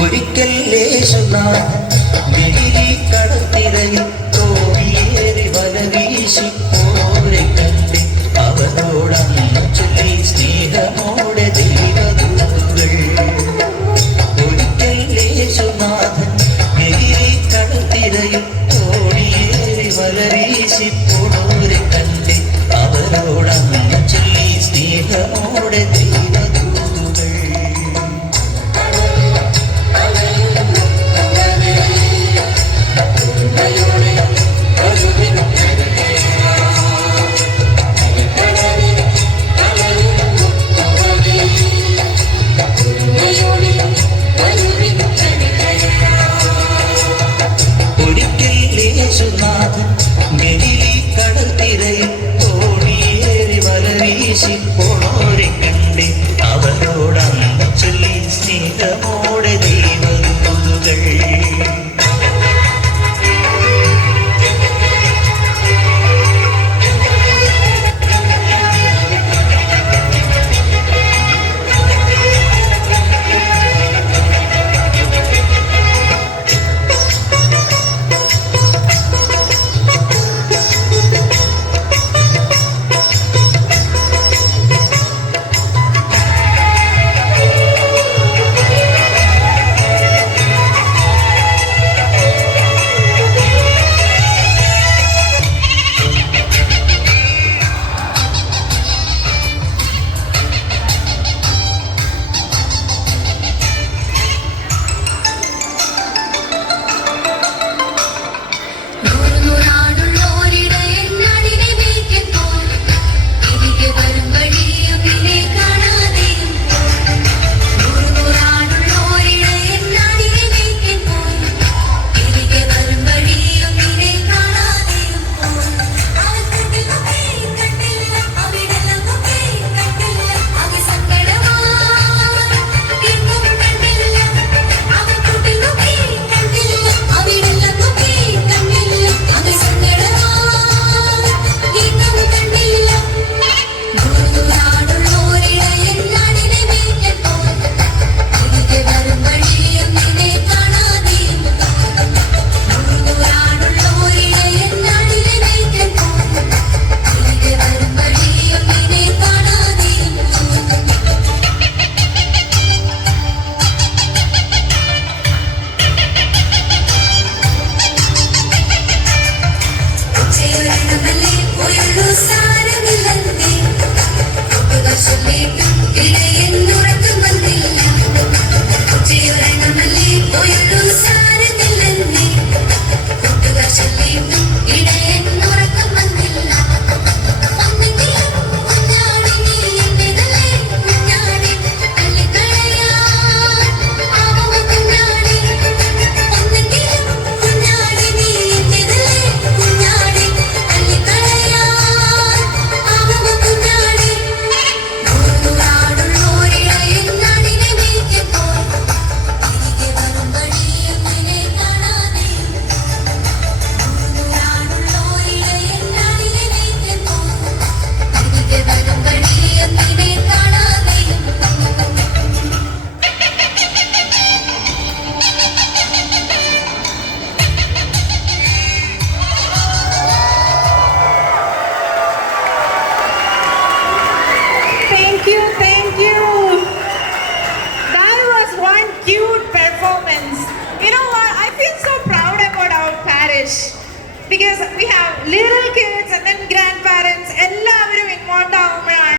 ഒരിക്കൽ യേശുനാഥൻ ഗലീലി കടൽത്തിരയിൽ തോണിയേറി വല വീശി പോരെ കണ്ട് അവരോടന്ന് ചൊല്ലി സ്നേഹമോടെ ദൈവദൂതകൾ. ഒരിക്കൽ യേശുനാഥൻ ഗലീലി കടൽത്തിരയിൽ തോണിയേറി വല വീശി പോരെ കണ്ട് അവരോടന്ന് ചൊല്ലി സ്നേഹമോടെ ദൈവദൂതകൾ. യേശുനാഥൻ ഗലീലി കടൽത്തിരയിൽ തോണിയേറി വല വീശി പോണോരെ കണ്ട് അവരോടന്ന് ചൊല്ലി സ്നേഹമോടെ ദൈവദൂതകൾ. Because we have little kids and then grandparents, എല്ലാവരും involved ആവുമ്പോൾ